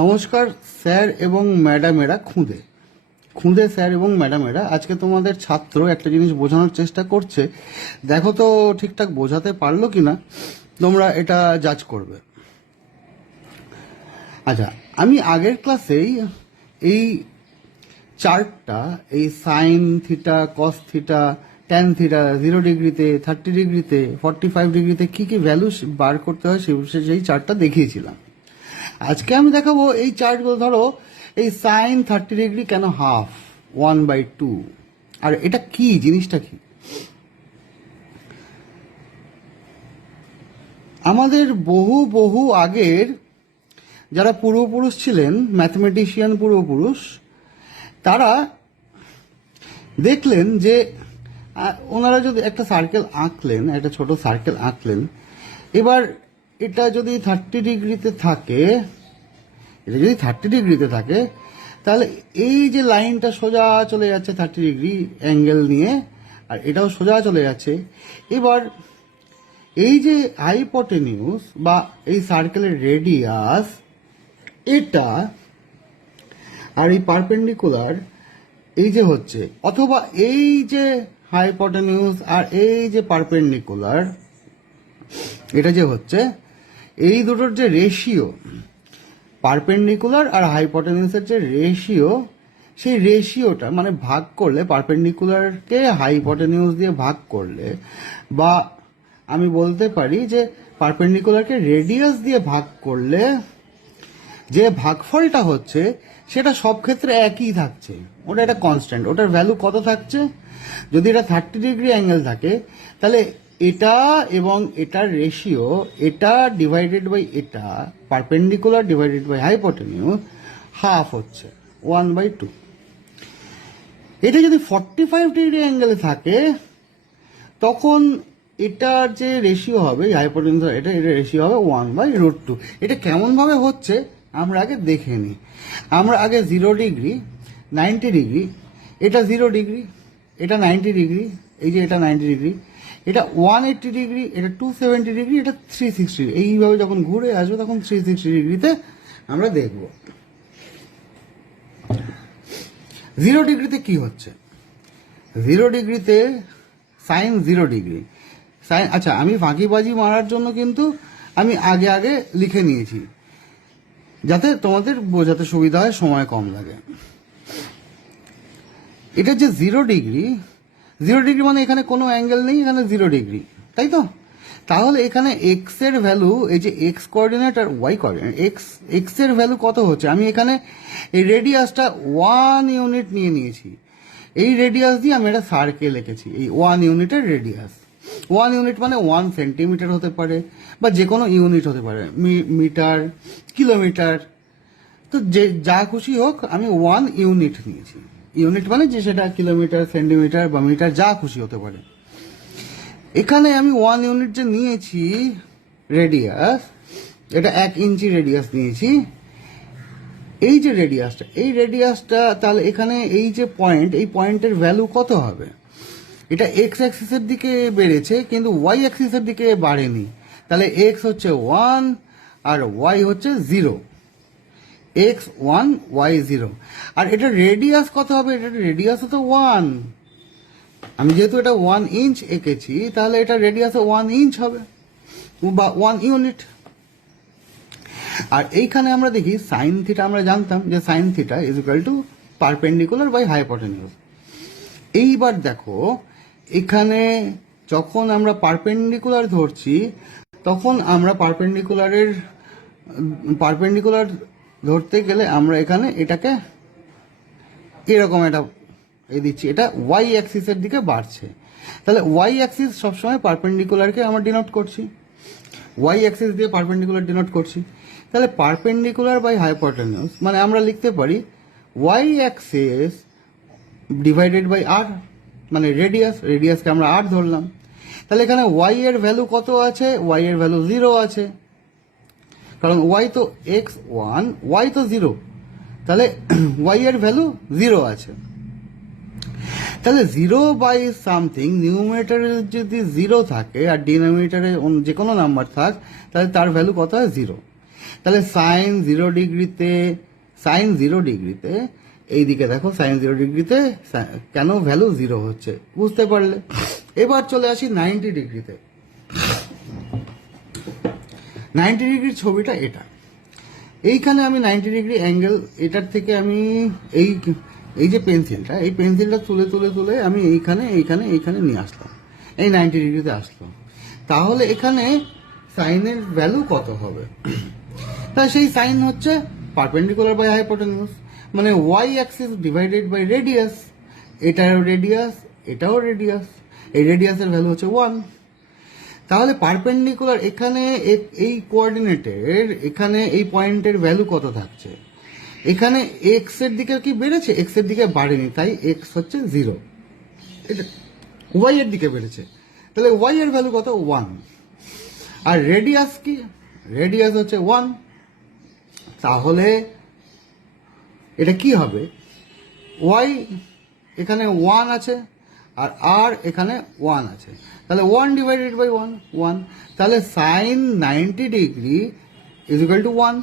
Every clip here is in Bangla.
নমস্কার স্যার এবং ম্যাডামেরা। খুদে খুদে স্যার এবং ম্যাডামেরা, আজকে তোমাদের ছাত্র একটা জিনিস বোঝানোর চেষ্টা করছে। দেখো তো ঠিকঠাক বোঝাতে পারলো কি না, তোমরা এটা জাজ করবে। আচ্ছা, আমি আগের ক্লাসেই এই চার্টটা, এই sine theta, cos theta, tan theta, 0 ডিগ্রিতে, 30 ডিগ্রিতে, 45 ডিগ্রিতে কী কী ভ্যালু বার করতে হয় সেই চার্টটা দেখিয়েছিলাম। আজকে আমি দেখাবো এই চার্টগুলো। ধরো এই সাইন 30 ডিগ্রি কেন হাফ, 1/2, আর এটা কি জিনিসটা কি। আমাদের বহু বহু আগের যারা পূর্বপুরুষ ছিলেন, ম্যাথমেটিশিয়ান পূর্বপুরুষ, তারা দেখলেন যে ওনারা যদি একটা সার্কেল আঁকলেন, একটা ছোট সার্কেল আঁকলেন, এবার এটা যদি 30 ডিগ্রিতে থাকে, এটা যদি 30 ডিগ্রিতে থাকে, তাহলে এই যে লাইনটা সোজা চলে যাচ্ছে 30 ডিগ্রি অ্যাঙ্গেল নিয়ে, আর এটাও সোজা চলে যাচ্ছে। এবার এই যে হাইপোটেনিউস বা এই সার্কেলের রেডিয়াস, এটা আর এই পারপেন্ডিকুলার এই যে হচ্ছে, অথবা এই যে হাইপোটেনিউস আর এই যে পারপেন্ডিকুলার, এটা যে হচ্ছে, এই দুটোর যে রেশিও, পারপেন্ডিকুলার আর হাইপোটেনিউসের যে রেশিও, সেই রেশিওটা মানে ভাগ করলে, পারপেন্ডিকুলারকে হাইপোটেনিউস দিয়ে ভাগ করলে, বা আমি বলতে পারি যে পারপেন্ডিকুলারকে রেডিয়াস দিয়ে ভাগ করলে যে ভাগফলটা হচ্ছে, সেটা সব ক্ষেত্রে একই থাকছে। ওটা একটা কনস্ট্যান্ট, ওটার ভ্যালু কত থাকছে। যদি এটা 30 ডিগ্রি অ্যাঙ্গেল থাকে, তাহলে এটা এবং এটার রেশিও, এটা ডিভাইডেড বাই এটা, পারপেন্ডিকুলার ডিভাইডেড বাই হাইপোটেনিউস, হাফ হচ্ছে 1/2। এটা যদি 45 ডিগ্রি অ্যাঙ্গেলে থাকে, তখন এটার যে রেশিও হবে, হাইপোটেনিউস এটা রেশিও হবে 1/√2। এটা কেমনভাবে হচ্ছে আমরা আগে দেখে নিই। আমরা আগে 0 ডিগ্রি, 90 ডিগ্রি, এটা 0 ডিগ্রি, এটা 90 ডিগ্রি, এই যে এটা 90 ডিগ্রি, এটা 180 ডিগ্রি, এটা 270 ডিগ্রি, এটা 360 ডিগ্রি, এইভাবে যখন ঘুরে আসবে তখন 360 ডিগ্রিতে আমরা দেখব। 0 ডিগ্রিতে কি হচ্ছে? 0 ডিগ্রিতে সাইন 0 ডিগ্রি, সাইন, আচ্ছা আমি ফাঁকিবাজি মারার জন্য কিন্তু আমি আগে আগে লিখে নিয়েছি, যাতে তোমাদের বোঝাতে সুবিধা হয়, সময় কম লাগে। এটা যে 0 ডিগ্রি, 0 ডিগ্রি মানে এখানে কোনো অ্যাঙ্গেল নেই, এখানে 0 ডিগ্রি, তাই তো? তাহলে এখানে এক্স এর ভ্যালু, এই যে এক্স কোঅর্ডিনেট আর ওয়াই কোঅর্ডিনেট, এক্স এর ভ্যালু কত হচ্ছে, আমি এখানে এই রেডিয়াসটা 1 ইউনিট নিয়ে নিয়েছি। এই রেডিয়াস দিয়ে আমি একটা সার্কেল এঁকেছি, এই 1 ইউনিটের রেডিয়াস। 1 ইউনিট মানে 1 সেন্টিমিটার হতে পারে, বা যে কোনো ইউনিট হতে পারে, মিটার, কিলোমিটার, তো যে যা খুশি হোক, আমি 1 ইউনিট নিয়েছি। ইউনিট মানে যে সেটা কিলোমিটার, সেন্টিমিটার বা মিটার, যা খুশি হতে পারে। এখানে আমি 1 ইউনিট যে নিয়েছি রেডিয়াস, এটা 1 ইঞ্চি রেডিয়াস নিয়েছি। এই যে রেডিয়াসটা, এই রেডিয়াসটা, তাহলে এখানে এই যে পয়েন্ট, এই পয়েন্টের ভ্যালু কত হবে? এটা এক্স অ্যাক্সিসের দিকে বেড়েছে, কিন্তু ওয়াই অ্যাক্সিসের দিকে বাড়েনি। তাহলে এক্স হচ্ছে 1 আর ওয়াই হচ্ছে 0। X 1, Y 0। আর এটা রেডিয়াস কত হবে? এটা রেডিয়াসও তো 1। আমি যেহেতু এটা 1 ইঞ্চ এঁকেছি, তাহলে এটা রেডিয়াসও 1 ইঞ্চ হবে, বা 1 ইউনিট। আর এইখানে আমরা দেখি সাইন থিটা, আমরা জানতাম যে sine theta is equal to perpendicular by hypotenuse. এইবার দেখো, এখানে যখন আমরা পারপেন্ডিকুলার ধরছি, তখন আমরা পারপেন্ডিকুলার ধরতে গেলে আমরা এখানে এটাকে এরকম একটা দিচ্ছি, এটা ওয়াই অ্যাক্সিসের দিকে বাড়ছে। তাহলে ওয়াই অ্যাক্সিস সবসময় পারপেন্ডিকুলারকে আমরা ডিনোট করছি, ওয়াই অ্যাক্সিস দিয়ে পারপেন্ডিকুলার ডিনোট করছি। তাহলে পারপেন্ডিকুলার বাই হাইপোটেনিউস মানে আমরা লিখতে পারি ওয়াই অ্যাক্সিস ডিভাইডেড বাই আর, মানে রেডিয়াসকে আমরা আর ধরলাম। তাহলে এখানে ওয়াই এর ভ্যালু কত আছে? ওয়াই এর ভ্যালু 0 আছে, কারণ ওয়াই তো x1, ওয়াই তো 0, তাহলে ওয়াই এর ভ্যালু 0 আছে। তাহলে 0/সামথিং, নিউমারেটরে যদি 0 থাকে আর ডিনোমিনেটরে যে কোনো নাম্বার থাক, তাহলে তার ভ্যালু কত হয়? 0। তাহলে সাইন 0 ডিগ্রিতে এইদিকে দেখো সাইন 0 ডিগ্রিতে কেন ভ্যালু 0 হচ্ছে বুঝতে পারলে। এবার চলে আসি 90 ডিগ্রিতে। 90 ডিগ্রির ছবিটা এটা। এইখানে আমি 90 ডিগ্রি অ্যাঙ্গেল এটার থেকে আমি এই যে পেন্সিলটা, এই পেন্সিলটা তুলে তুলে তুলে আমি এইখানে নিয়ে আসলাম, এই 90 ডিগ্রিতে আসলো। তাহলে এখানে সাইনের ভ্যালু কত হবে? তা সেই সাইন হচ্ছে পারপেন্ডিকুলার বাই হাইপোটেনিউস, মানে Y axis divided by radius. এটাও রেডিয়াস, এটাও রেডিয়াস, এই রেডিয়াসের ভ্যালু হচ্ছে 1। তাহলে পারপেন্ডিকুলার এখানে এই কোঅর্ডিনেটের এখানে এই পয়েন্টের ভ্যালু কত থাকছে? এখানে এক্স এর দিকে কি বেড়েছে? এক্স এর দিকে বাড়েনি, তাই এক্স হচ্ছে 0। এটা ওয়াই এর দিকে বেড়েছে, তাহলে ওয়াই এর ভ্যালু কত? 1। আর রেডিয়াস কি? রেডিয়াস হচ্ছে 1। তাহলে এটা কি হবে? ওয়াই এখানে 1 আছে আর আর এখানে 1 আছে, তাহলে 1 ডিভাইডেড বাই 1। তাহলে sine 90 degree is equal to 1,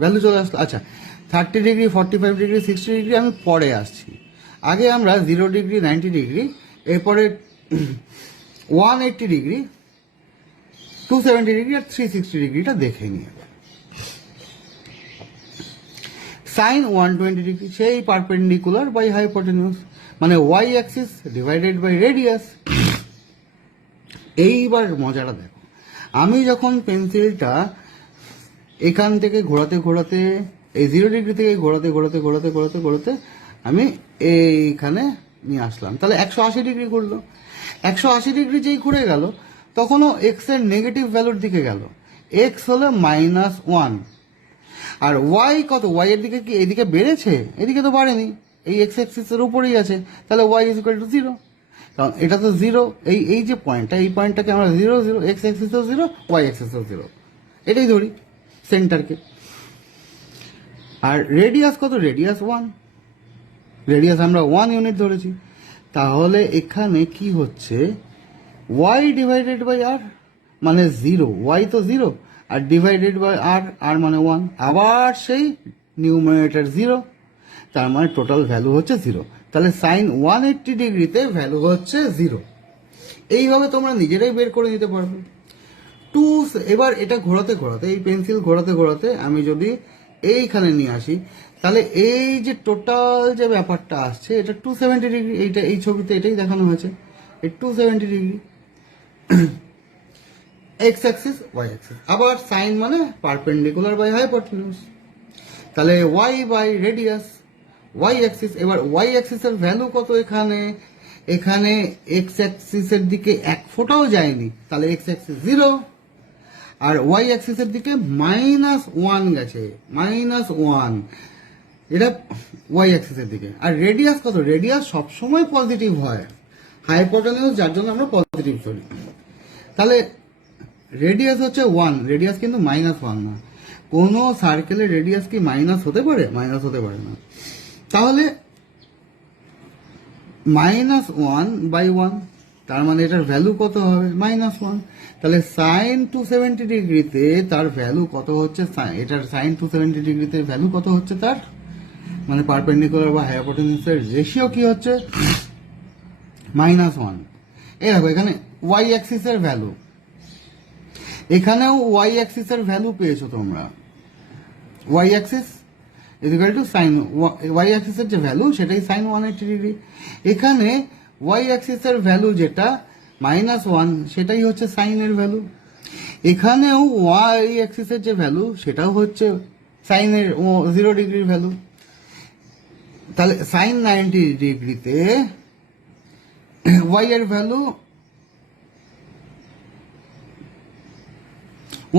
value চলে আসলো। আচ্ছা, 30 ডিগ্রি, 45 ডিগ্রি, 60 ডিগ্রি আমি পরে আসছি। আগে আমরা 0 ডিগ্রি, 90 ডিগ্রি, এরপরে 180 ডিগ্রি, 270 ডিগ্রি আর 360 ডিগ্রিটা দেখে নিয়ে। সাইন 120 ডিগ্রি সেই পারপেন্ডিকুলার বাই হাইপোটেনিউস, মানে Y axis divided by radius. এইবার মজাটা দেখো, আমি যখন পেন্সিলটা এখান থেকে ঘোরাতে ঘোরাতে এই 0 ডিগ্রি থেকে ঘোরাতে ঘোরাতে ঘোরাতে ঘোরাতে ঘোরাতে আমি এইখানে নিয়ে আসলাম, তাহলে 180 ডিগ্রি ঘুরলো। 180 ডিগ্রি যেই ঘুরে গেল তখনও এক্স এর নেগেটিভ ভ্যালুর দিকে গেল, এক্স হলো -1। আর ওয়াই কত? ওয়াই এর দিকে কি এদিকে বেড়েছে? এদিকে তো বাড়েনি, এই এক্স অ্যাক্সিসের উপরেই আছে, তাহলে ওয়াই ইজ ইকুয়াল টু 0। কারণ এটা তো 0, এই যে পয়েন্টটা, এই পয়েন্টটাকে আমরা 0 0, এক্স অ্যাক্সিসও 0, ওয়াই অ্যাক্সিসও 0, এটাই ধরি সেন্টারকে। আর রেডিয়াস কত? রেডিয়াস 1, রেডিয়াস আমরা 1 ইউনিট ধরেছি। তাহলে এখানে কি হচ্ছে? ওয়াই ডিভাইডেড বাই আর মানে 0, ওয়াই তো 0, আর ডিভাইডেড বাই আর, আর মানে 1, আবার সেই নিউমারেটর 0, তার মানে টোটাল ভ্যালু হচ্ছে 0। তাহলে সাইন 180 ডিগ্রিতে ভ্যালু হচ্ছে 0। এইভাবে তোমরা নিজেরাই বের করে নিতে পারবে। এবার এটা ঘোরাতে ঘোরাতে, এই পেন্সিল ঘোরাতে ঘোরাতে আমি যদি এইখানে নিয়ে আসি, তাহলে এই যে টোটাল যে ব্যাপারটা আসছে এটা 270 ডিগ্রি। এইটা এই ছবিতে এটাই দেখানো হয়েছে, এই 270 degree X axis, Y axis. আবার সাইন মানে পারপেন্ডিকুলার বাই হাইপোটেনিউস, তাহলে Y by radius, Y axis. এবার ওয়াই অ্যাক্সিসের ভ্যালু কত? এখানে এক্স অ্যাক্সিসের দিকে এক ফোঁটাও যায়নি, তাহলে এক্স অ্যাক্সিস 0, আর ওয়াই অ্যাক্সিসের দিকে -1 গেছে, -1, এটা ওয়াই অ্যাক্সিসের দিকে। আর রেডিয়াস কত? রেডিয়াস সবসময় পজিটিভ হয়, হাইপোটেনিউস যার জন্য আমরা পজিটিভ ধরি। তাহলে রেডিয়াস হচ্ছে 1, রেডিয়াস কিন্তু -1 না। কোনো সার্কেলের রেডিয়াস কি মাইনাস হতে পারে? মাইনাস হতে পারে না। তাহলে -1/1, তার মানে এটার ভ্যালু কত হবে? -1। তাহলে সাইন 270 ডিগ্রিতে তার ভ্যালু কত হচ্ছে? এটার সাইন 270 ডিগ্রিতে ভ্যালু কত হচ্ছে তার, মানে পারপেন্ডিকুলার বা হাইপোটেনিউসের রেশিও কি হচ্ছে? -1। এই দেখো এখানে ওয়াই অ্যাক্সিসের ভ্যালু, এখানেও ওয়াই অ্যাক্সিসের ভ্যালু পেয়েছো তোমরা। Y axis equal to sine, Y অ্যাক্সিসের যে ভ্যালু সেটাই সাইন 180 ডিগ্রি। এখানে ওয়াই অ্যাক্সিসের ভ্যালু যেটা -1 সেটাই হচ্ছে সাইনের ভ্যালু। এখানেও ওয়াই অ্যাক্সিসের যে ভ্যালু সেটাও হচ্ছে সাইনের 0 ডিগ্রির ভ্যালু। তাহলে সাইন 90 ডিগ্রিতে ওয়াই এর ভ্যালু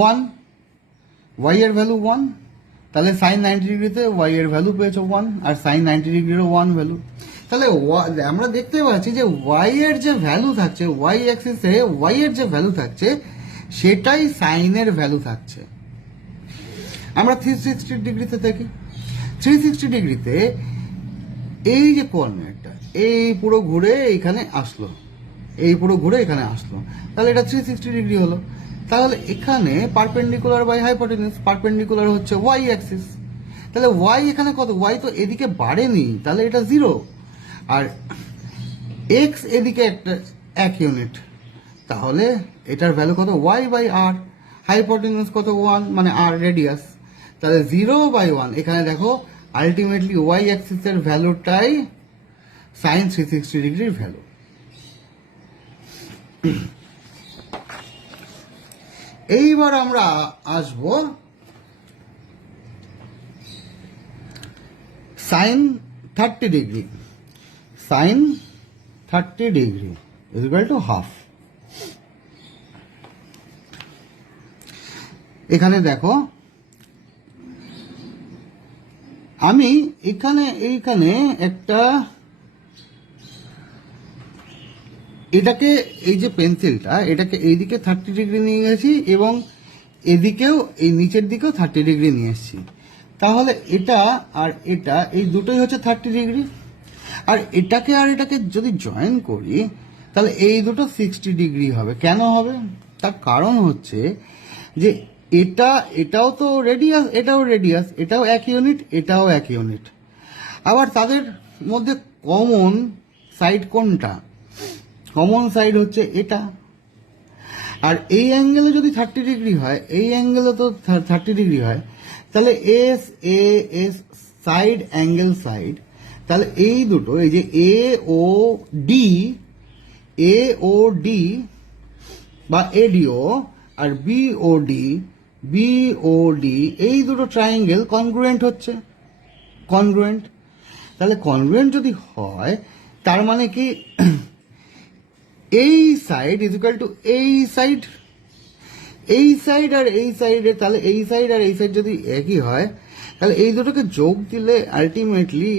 1, ওয়াই এর ভ্যালু 1, তাহলে সাইন 90 ডিগ্রিতে ওয়াই এর ভ্যালু পেয়েছো 1, আর সাইন 90 ডিগ্রিরও 1 ভ্যালু। তাহলে আমরা দেখতে পাচ্ছি যে ওয়াই এর যে ভ্যালু থাকছে, ওয়াই অ্যাক্সিসে ওয়াই এর যে ভ্যালু থাকছে সেটাই সাইনের ভ্যালু থাকছে। আমরা 360 ডিগ্রিতে দেখি, 360 ডিগ্রিতে এই যে কোঅর্ডিনেটটা এই পুরো ঘুরে এইখানে আসলো, এই পুরো ঘুরে এখানে আসলো, তাহলে এটা 360 ডিগ্রি হলো। তাহলে এখানে পারপেন্ডিকুলার বাই হাইপোটেনিউজ, পারপেন্ডিকুলার হচ্ছে ওয়াই অ্যাক্সিস, তাহলে ওয়াই এখানে কত, ওয়াই তো এদিকে বাড়েনি, তাহলে এটা 0, আর এক্স এদিকে একটা 1 ইউনিট, তাহলে এটার ভ্যালু কত, ওয়াই বাই আর, হাইপোটেনিউজ কত 1, মানে আর রেডিয়াস, তাহলে 0/1। এখানে দেখো আলটিমেটলি ওয়াই অ্যাক্সিসের ভ্যালুটাই সাইন 360 ডিগ্রির ভ্যালু। এইবার আমরা আসব sine 30 degree, sine 30 degree is equal to half. এখানে দেখো আমি এইখানে একটা, এটাকে এই যে পেন্সিলটা এটাকে এইদিকে 30 ডিগ্রি নিয়ে গেছি এবং এদিকেও এই নিচের দিকেও 30 ডিগ্রি নিয়ে এসেছি, তাহলে এটা আর এটা এই দুটোই হচ্ছে 30 ডিগ্রি, আর এটাকে যদি জয়েন করি তাহলে এই দুটো 60 ডিগ্রি হবে। কেন হবে? তার কারণ হচ্ছে যে এটাও তো রেডিয়াস, এটাও রেডিয়াস, এটাও 1 ইউনিট, এটাও 1 ইউনিট, আবার তাদের মধ্যে কমন সাইড কোনটা? কমন সাইড হচ্ছে এটা, আর এই অ্যাঙ্গেলে যদি 30 ডিগ্রি হয়, এই অ্যাঙ্গেলে তো 30 ডিগ্রি হয়, তাহলে S A S side angle side, তাহলে এই দুটো এই যে এ ও ডি বা এডিও আর বিওডি এই দুটো ট্রায়াঙ্গেল কনগ্রুয়েন্ট হচ্ছে, কনগ্রুয়েন্ট। তাহলে কনগ্রুয়েন্ট যদি হয় তার মানে কি এই সাইড ইজ ইকুয়াল টু এই সাইড, এই সাইড আর এই সাইডে, তাহলে এই সাইড আর এই সাইড যদি একই হয় তাহলে এই দুটোকে যোগ দিলে আলটিমেটলি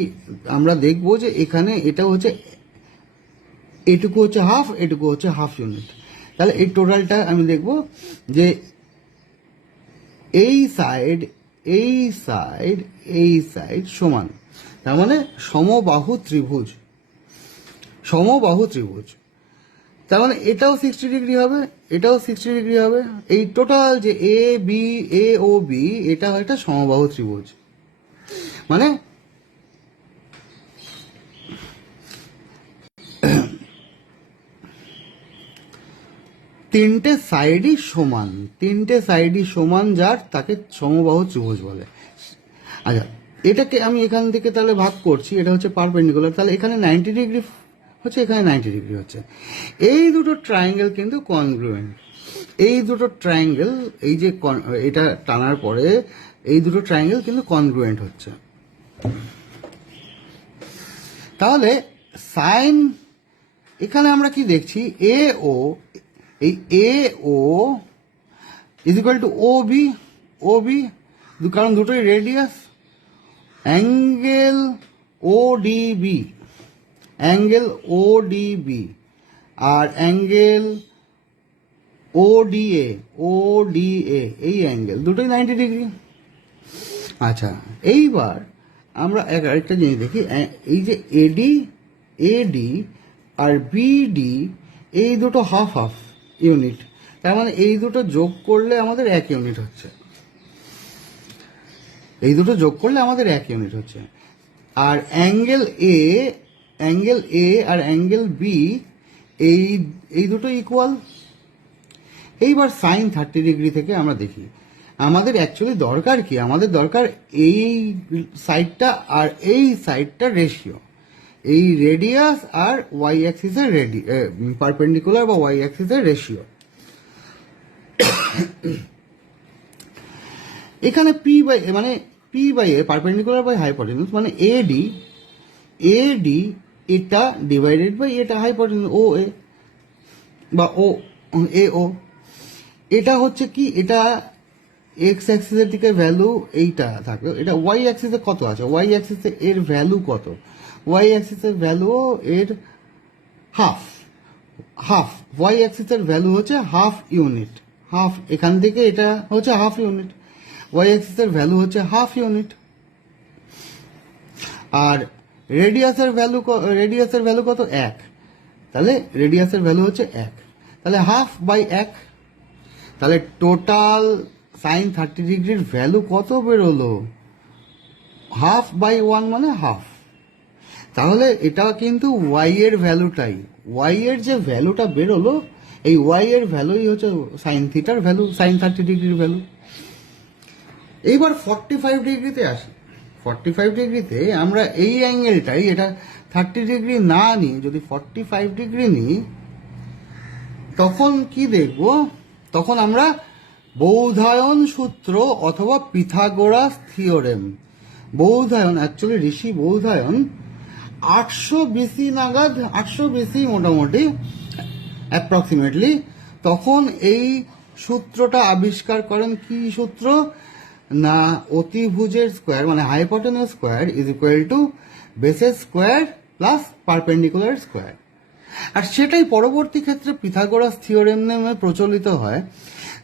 আমরা দেখব যে এখানে এটা হচ্ছে, এটুকু হচ্ছে হাফ, এটুকু হচ্ছে হাফ ইউনিট, তাহলে এই টোটালটা আমি দেখব যে এই সাইড এই সাইড এই সাইড সমান, তার মানে সমবাহু ত্রিভুজ, সমবাহু ত্রিভুজ, তার মানে এটাও 60 ডিগ্রি হবে, এটাও 60 ডিগ্রি হবে, এই টোটাল যে এ ও বি এটা একটা সমবাহু ত্রিভুজ, মানে তিনটে সাইডই সমান, তিনটে সাইডই সমান যার তাকে সমবাহু ত্রিভুজ বলে। আচ্ছা, এটাকে আমি এখান থেকে তাহলে ভাগ করছি, এটা হচ্ছে পারপেন্ডিকুলার, তাহলে এখানে 90 ডিগ্রি হচ্ছে, এখানে 90 ডিগ্রি হচ্ছে, এই দুটো ট্রায়াঙ্গেল কিন্তু কনগ্রুয়েন্ট, এই দুটো ট্রায়াঙ্গেল এই যে এটা টানার পরে এই দুটো ট্রায়াঙ্গেল কিন্তু কনগ্রুয়েন্ট হচ্ছে। তাহলে সাইন, এখানে আমরা কি দেখছি, এ ও, এই A O is equal to O B, কারণ দুটোই radius, angle O DB, angle O DB আর অ্যাঙ্গেল ও ডিএ এই অ্যাঙ্গেল দুটোই 90 ডিগ্রি। আচ্ছা, এইবার আমরা আরেকটা জিনিস দেখি, এই যে এডি আর বিডি এই দুটো হাফ হাফ ইউনিট, তার মানে এই দুটো যোগ করলে আমাদের 1 ইউনিট হচ্ছে, এই দুটো যোগ করলে আমাদের 1 ইউনিট হচ্ছে, আর অ্যাঙ্গেল এ আর অ্যাঙ্গেল বি এই দুটো ইকুয়াল। এইবার সাইন 30 ডিগ্রি থেকে আমরা দেখি আমাদের অ্যাকচুয়ালি দরকার কি, আমাদের দরকার এই সাইডটা আর এই সাইডটা রেশিও, এই রেডিয়াস আর ওয়াই অ্যাক্সিসের পারপেন্ডিকুলার বা ওয়াই অ্যাক্সিসের রেশিও। এখানে P by A perpendicular by hypotenuse, মানে এডি এটা ডিভাইডেড বাই এটা হাইপোটেনিউজ ও এ বা ও, এটা হচ্ছে কি, এটা এক্স অ্যাক্সিসের দিকে ভ্যালু এইটা থাকবে, এটা ওয়াই অ্যাক্সিসে কত আছে, ওয়াই অ্যাক্সিসে এর ভ্যালু কত, ওয়াই অ্যাক্সিসের ভ্যালু এর হাফ, ওয়াই অ্যাক্সিসের ভ্যালু হচ্ছে হাফ ইউনিট, হাফ, এখান থেকে এটা হচ্ছে হাফ ইউনিট, ওয়াই অ্যাক্সিসের ভ্যালু হচ্ছে হাফ ইউনিট, আর রেডিয়াসের ভ্যালু কত, 1, তাহলে রেডিয়াসের ভ্যালু হচ্ছে 1, তাহলে হাফ বাই 1, তাহলে টোটাল সাইন 30 ডিগ্রির ভ্যালু কত বেরোলো? হাফ বাই 1 মানে হাফ। তাহলে এটা কিন্তু ওয়াই এর ভ্যালুটাই, ওয়াই এর যে ভ্যালুটা বেরোলো, এই ওয়াই এর ভ্যালুই হচ্ছে সাইন থিটার ভ্যালু, সাইন 30 ডিগ্রির ভ্যালু। এইবার 45 ডিগ্রিতে আসি। 45 ডিগ্রিতে আমরা এই অ্যাঙ্গেলটাই, এটা 30 ডিগ্রি না নিই, যদি 45 ডিগ্রি নিই, তখন কি দেখব? তখন আমরা বৌধায়ন সূত্র অথবা পিথাগোরাস থিওরেম, বৌধায়ন, অ্যাকচুয়ালি ঋষি বৌধায়ন 800 বিসি নাগাদ, 800 বিসি মোটামুটি অ্যাপ্রক্সিমেটলি, তখন এই সূত্রটা আবিষ্কার করেন। কি সূত্র? না, অতিভুজের স্কোয়ার মানে hypotenuse square is equal two বেসের স্কোয়ার প্লাস পারপেন্ডিকুলার স্কোয়ার। আর সেটাই পরবর্তী ক্ষেত্রে পিথাগোরাস থিওরেম নামে প্রচলিত হয়।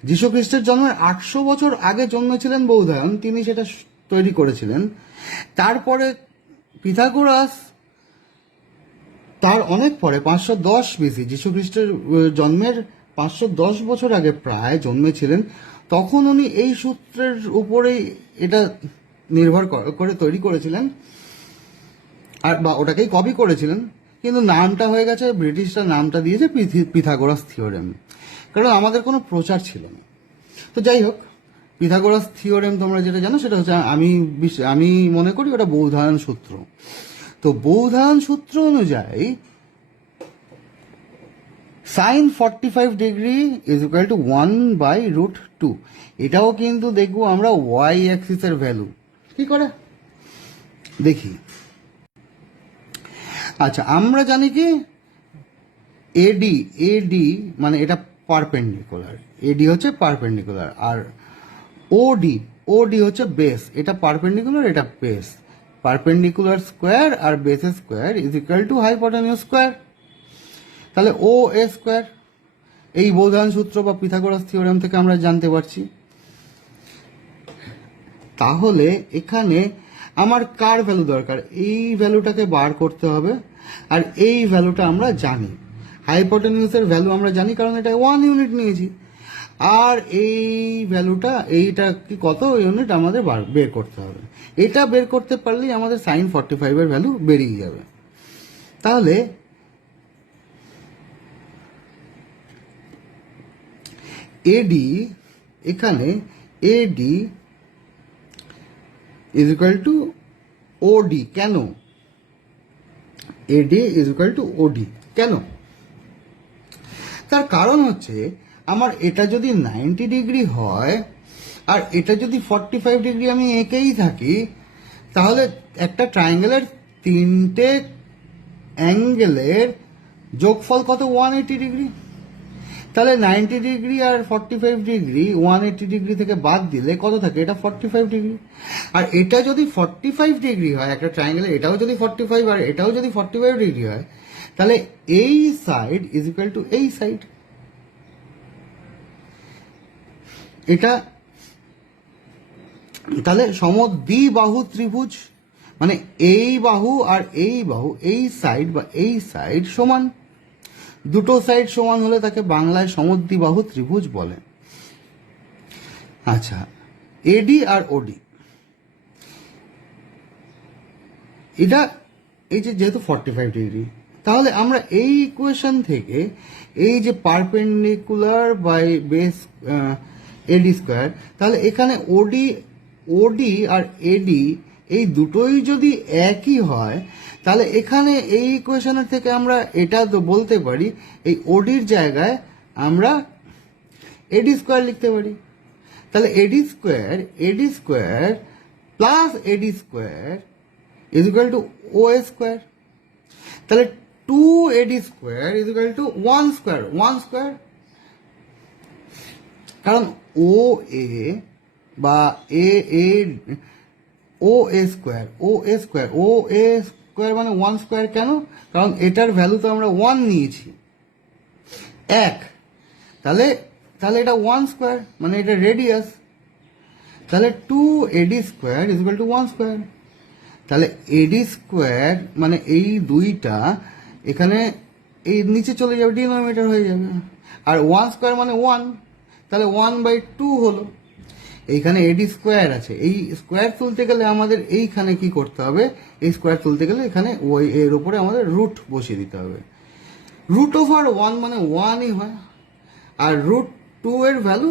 যীশুখ্রিস্টের জন্মের 800 বছর আগে জন্মেছিলেন বৌধায়ন, তিনি সেটা তৈরি করেছিলেন। তারপরে পিথাগোরাস তার অনেক পরে 510 বিসি, যীশুখ্রিস্টের জন্মের 510 বছর আগে প্রায় জন্মেছিলেন, তখন উনি এই সূত্রের উপরেই এটা নির্ভর করে তৈরি করেছিলেন, আর বা ওটাকেই কপি করেছিলেন। কিন্তু নামটা হয়ে গেছে, ব্রিটিশরা নামটা দিয়েছে পিথাগোরাস থিওরেম, কারণ আমাদের কোনো প্রচার ছিল না। তো যাই হোক, পিথাগোরাস থিওরেম তোমরা যেটা জানো সেটা হচ্ছে, আমি মনে করি ওটা বৌধায়ন সূত্র। তো বৌধায়ন সূত্র অনুযায়ী sine 45 degree is equal to 1/√2। এটাও কিন্তু দেখবো আমরা ওয়াই অ্যাক্সিসের ভ্যালু। কি করে দেখি? আচ্ছা, আমরা জানি কি এডি, এডি মানে এটা পারপেন্ডিকুলার, এডি হচ্ছে পারপেন্ডিকুলার, আর ওডি, ওডি হচ্ছে বেস, এটা পারপেন্ডিকুলার, এটা বেস। পারপেন্ডিকুলার স্কোয়ার আর বেসের square is equal to hypotenuse square. তাহলে ও এ স্কোয়ার, এই বৌধায়ন সূত্র বা পিথাগোরাস থিওরেম থেকে আমরা জানতে পারছি। তাহলে এখানে আমার কার ভ্যালু দরকার? এই ভ্যালুটাকে বার করতে হবে, আর এই ভ্যালুটা আমরা জানি, হাইপোটেনিউসের ভ্যালু আমরা জানি, কারণ এটা 1 ইউনিট নিয়েছি। আর এই ভ্যালুটা, এইটা কি কত ইউনিট আমাদের বের করতে হবে। এটা বের করতে পারলেই আমাদের সাইন 45 এর ভ্যালু বেরিয়ে যাবে। তাহলে এডি, এখানে এডি ইজ ইকুয়াল টু ওডি। কেন এডি ইজ ইকুয়াল টু ওডি? কেন? তার কারণ হচ্ছে, আমার এটা যদি 90 ডিগ্রি হয় আর এটা যদি 45 ডিগ্রি আমি এঁকেই থাকি, তাহলে একটা ট্রায়াঙ্গেলের তিনটে অ্যাঙ্গেলের যোগফল কত? 180 ডিগ্রি। তাহলে 90 ডিগ্রি আর 45 ডিগ্রি 180 ডিগ্রি থেকে বাদ দিলে কত থাকে? এটা 45 ডিগ্রি। আর এটা যদি 45 ডিগ্রি হয়, একটা ট্রায়াঙ্গেলে এটাও যদি 45 আর এটাও যদি 45 ডিগ্রি হয়, তাহলে এই সাইড ইজ ইকুয়াল টু এই সাইড। এটা তাহলে সমদ্বিবাহু ত্রিভুজ, মানে এই বাহু আর এই বাহু, এই সাইড বা এই সাইড সমান, দুটো সাইড সমান হলে তাকে বাংলায় সমদ্বিবাহু ত্রিভুজ বলে। আচ্ছা, এডি আর ওডি, এটা এই যে যেহেতু 45 ডিগ্রি, তাহলে আমরা এই ইকুয়েশন থেকে এই যে perpendicular by base AD square, তাহলে এখানে ওডি, ওডি আর এডি এই দুটোই যদি একই হয়, তাহলে এখানে এই ইকুয়েশনের থেকে আমরা এটা তো বলতে পারি, এই ওডির জায়গায় আমরা এডি স্কোয়ার লিখতে পারি। তাহলে AD square plus AD square is equal to O square. তাহলে 2AD square is equal to 1 square, 1 square, কারণ ও এ বা O A square, O A square, O A square মানে 1 স্কোয়ার। কেন? কারণ এটার ভ্যালু তো আমরা 1 নিয়েছি, 1। তাহলে এটা 1 স্কোয়ার, মানে এটা রেডিয়াস। তাহলে 2AD square is equal to 1 square. তাহলে এডি স্কোয়ার মানে এই দুইটা এখানে এই নিচে চলে যাবে, ডিনোমিনেটর হয়ে যাবে, আর 1 স্কোয়ার মানে 1। তাহলে 1/2 হলো। এইখানে এডি স্কোয়ার আছে, এই স্কোয়ার তুলতে গেলে আমাদের এইখানে কি করতে হবে, এই স্কোয়ার তুলতে গেলে এখানে ওই এর উপরে আমাদের রুট বসিয়ে দিতে হবে। রুট ওভার 1 মানে 1ই হয়, আর √2 এর ভ্যালু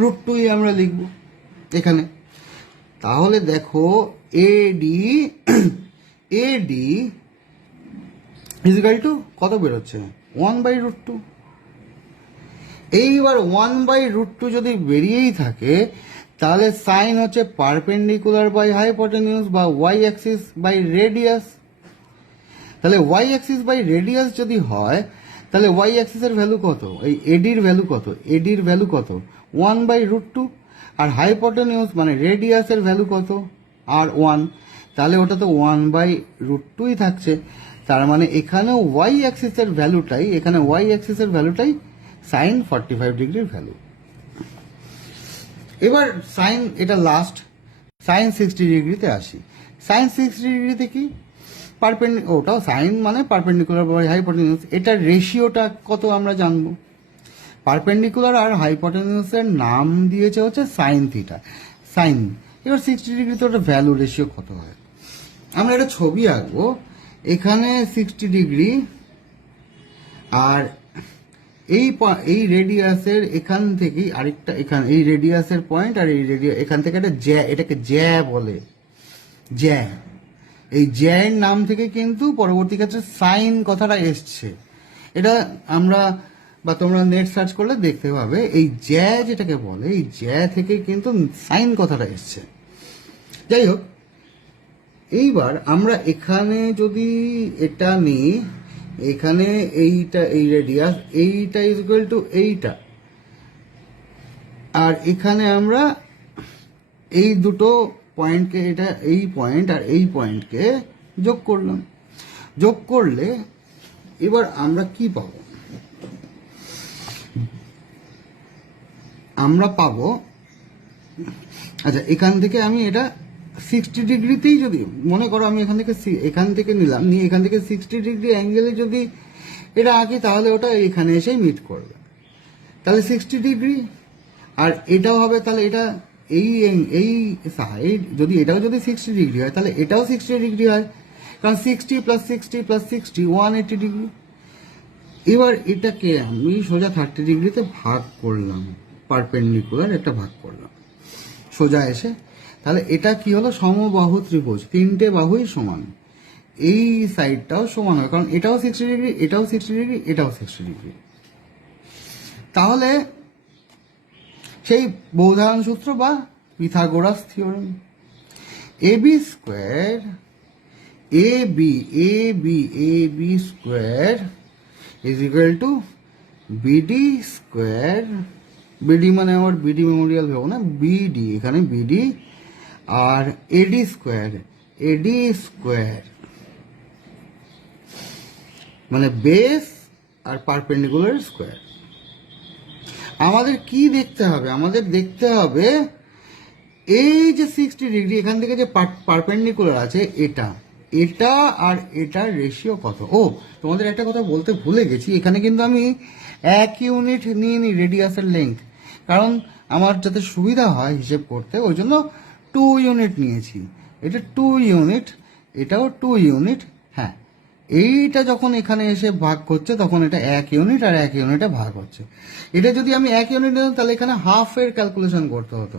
√2ই আমরা লিখব এখানে। তাহলে দেখো এডি এডি ইজিক্যাল টু কত বেরোচ্ছে, 1/√2। এইবার 1/√2 যদি বেরিয়েই থাকে, তাহলে সাইন হচ্ছে পারপেন্ডিকুলার বাই হাইপোটেনিউস বা ওয়াই অ্যাক্সিস বাই রেডিয়াস। তাহলে ওয়াই অ্যাক্সিস বাই রেডিয়াস যদি হয়, তাহলে ওয়াই অ্যাক্সিসের ভ্যালু কত, এই এডির ভ্যালু কত, এডির ভ্যালু কত 1/√2, আর হাইপোটেনিউস মানে রেডিয়াসের ভ্যালু কত R1, তাহলে ওটা তো 1/√2ই থাকছে। তার মানে এখানেও ওয়াই অ্যাক্সিসের ভ্যালুটাই, এখানে ওয়াই অ্যাক্সিসের ভ্যালুটাই সাইন 45 ডিগ্রির ভ্যালু। এবার সাইন, এটা লাস্ট, সাইন 60 ডিগ্রিতে আসি। সাইন 60 ডিগ্রিতে কি ওটাও সাইন মানে পারপেন্ডিকুলার বাই হাইপোটেনিউস, এটার রেশিওটা কত আমরা জানবো। পারপেন্ডিকুলার আর হাইপোটেনিউসের নাম দিয়েছে হচ্ছে সাইন থিটা, সাইন। এবার 60 ডিগ্রিতে ওটা ভ্যালু রেশিও কত হয়, আমরা একটা ছবি আঁকবো। এখানে 60 ডিগ্রি, আর এই রেডিয়াসের এখান থেকেই আরেকটা, এখানে এই রেডিয়াসের পয়েন্ট, আর এই রেডিয়াস এখান থেকে একটা জ্যা, এটাকে জ্যা বলে, জ্যা। এই জ্যার নাম থেকে কিন্তু পরবর্তী ক্ষেত্রে সাইন কথাটা এসছে। এটা আমরা বা তোমরা নেট সার্চ করলে দেখতে পাবে, এই জ্যা যেটাকে বলে, এই জ্যা থেকে কিন্তু সাইন কথাটা এসছে। যাই হোক, এইবার আমরা এখানে যদি এটা নিই, এখানে এইটা, এই রেডিয়াস এইটা ইজ ইকুয়াল টু এইটা, আর এখানে আমরা এই দুটো পয়েন্টকে, এটা এই পয়েন্ট আর এই পয়েন্টকে যোগ করলাম। যোগ করলে এবার আমরা কি পাবো, আমরা পাবো, আচ্ছা এখান থেকে আমি এটা 60 ডিগ্রিতেই যদি মনে করো, আমি এখান থেকে নিলাম, নিয়ে এখান থেকে 60 ডিগ্রি অ্যাঙ্গেলে যদি এটা আঁকি, তাহলে ওটা এখানে এসেই মিট করবে। তাহলে 60 ডিগ্রি, আর এটাও হবে, তাহলে এটা এই সাইড যদি, এটাও যদি 60 ডিগ্রি হয়, তাহলে এটাও 60 ডিগ্রি হয়, কারণ 60 + 60 + 60 180 ডিগ্রি। এবার এটাকে আমি সোজা 30 ডিগ্রিতে ভাগ করলাম, পারপেন্ডিকুলার একটা ভাগ করলাম সোজা এসে। তাহলে এটা কি হলো, সমবাহু ত্রিভুজ, তিনটে বাহুই সমান, এই সাইডটাও সমান হয়, কারণ এটাও 60 ডিগ্রি, এটাও 60 ডিগ্রি, এটাও 60 ডিগ্রি। তাহলে সেই বৌধায়ন সূত্র বা Pythagoras theorem, AB square AB square is equal to BD square, BD মানে আমার বিডি মেমোরিয়াল ভেবো না, বিডি, এখানে বিডি, আর এডি স্কোয়ার মানে বেস আর পারপেন্ডিকুলার স্কোয়ার। আমাদের কি দেখতে হবে, আমাদের দেখতে হবে এই যে 60 ডিগ্রি এখান থেকে যে পারপেন্ডিকুলার আছে, এটা এটা আর এটার রেশিও কত। ও তোমাদের একটা কথা বলতে ভুলে গেছি, এখানে কিন্তু আমি 1 ইউনিট নিয়ে নিই রেডিয়াসের লেন্থ, কারণ আমার যাতে সুবিধা হয় হিসেব করতে, ওই জন্য 2 ইউনিট নিয়েছি। এটা 2 ইউনিট, এটাও 2 ইউনিট। হ্যাঁ, এইটা যখন এখানে এসে ভাগ করছে, তখন এটা 1 ইউনিট আর 1 ইউনিটে ভাগ হচ্ছে। এটা যদি আমি 1 ইউনিট নিতাম, তাহলে এখানে হাফের ক্যালকুলেশন করতে হতো,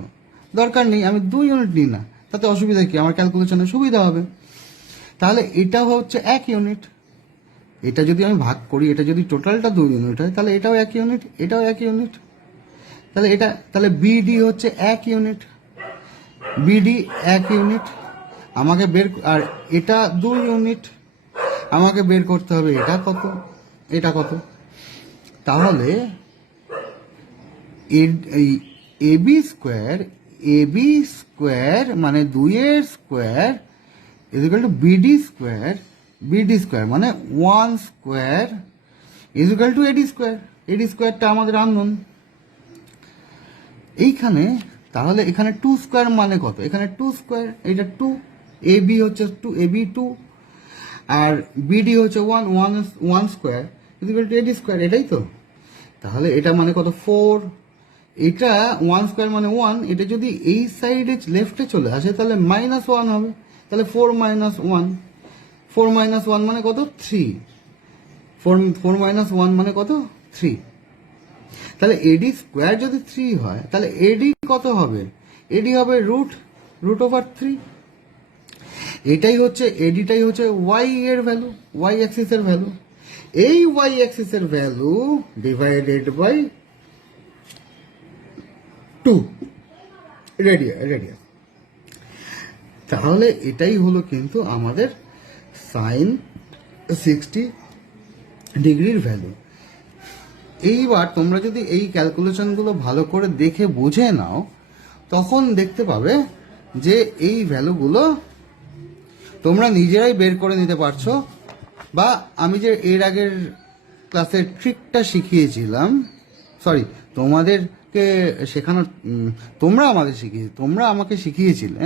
দরকার নেই, আমি 2 ইউনিট নিই না, তাতে অসুবিধা কি, আমার ক্যালকুলেশনে সুবিধা হবে। তাহলে এটা হচ্ছে 1 ইউনিট, এটা যদি আমি ভাগ করি, এটা যদি টোটালটা 2 ইউনিট হয়, তাহলে এটাও 1 ইউনিট, এটাও 1 ইউনিট। তাহলে এটা, তাহলে বিডি হচ্ছে 1 ইউনিট, বিডি 1 ইউনিট আমাকে বের, আর এটা 2 ইউনিট, আমাকে বের করতে হবে এটা কত, এটা কত। তাহলে এই এবি স্কোয়ার মানে 2 এর square is equal to BD square মানে 1 স্কোয়ার ইজ ইকুয়াল টু এডি স্কোয়ারটা আমাদের আননোন এইখানে। তাহলে এখানে 2 স্কোয়ার মানে কত, এখানে 2 স্কোয়ার, এটা 2, এবি হচ্ছে 2, এবি 2, আর বিডি হচ্ছে 1 square is equal two eddy square, এটাই তো। তাহলে এটা মানে কত 4, এটা 1 স্কোয়ার মানে 1, এটা যদি এই সাইডে লেফটে চলে আসে তাহলে -1 হবে, তাহলে 4 - 1, 4 - 1 মানে কত 3, 4 - 1 মানে কত 3। তাহলে এডি স্কোয়ার যদি 3 হয় তাহলে এডি কত হবে, এডি হবে √3। এটাই হচ্ছে এডিটাই হচ্ছে ওয়াই এর ভ্যালু, ওয়াই অ্যাক্সিস এর ভ্যালু। এই ওয়াই অ্যাক্সিস এর ভ্যালু ডিভাইডেড বাই 2 রেডিয়াস। তাহলে এটাই হলো কিন্তু আমাদের সাইন 60 ডিগ্রির ভ্যালু। এইবার তোমরা যদি এই ক্যালকুলেশনগুলো ভালো করে দেখে বুঝে নাও তখন দেখতে পাবে যে এই ভ্যালুগুলো তোমরা নিজেরাই বের করে নিতে পারছো, বা আমি যে এর আগের ক্লাসের ট্রিকটা শিখিয়েছিলাম, সরি তোমাদেরকে শেখানোর, তোমরা আমাকে শিখিয়েছিলে,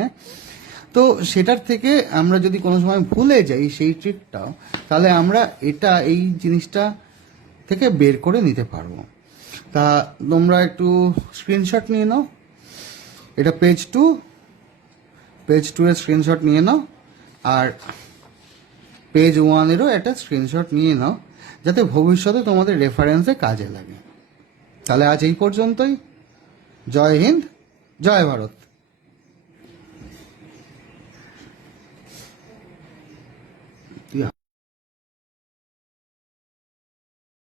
তো সেটার থেকে আমরা যদি কোনো সময় ভুলে যাই সেই ট্রিকটাও, তাহলে আমরা এই জিনিসটা থেকে বের করে নিতে পারবো। তা তোমরা একটু স্ক্রিনশট নিয়ে নাও, এটা পেজ 2 এর স্ক্রিনশট নিয়ে নাও, আর পেজ 1 এরও একটা স্ক্রিনশট নিয়ে নাও, যাতে ভবিষ্যতে তোমাদের রেফারেন্সে কাজে লাগে। তাহলে আজ এই পর্যন্তই। জয় হিন্দ, জয় ভারত।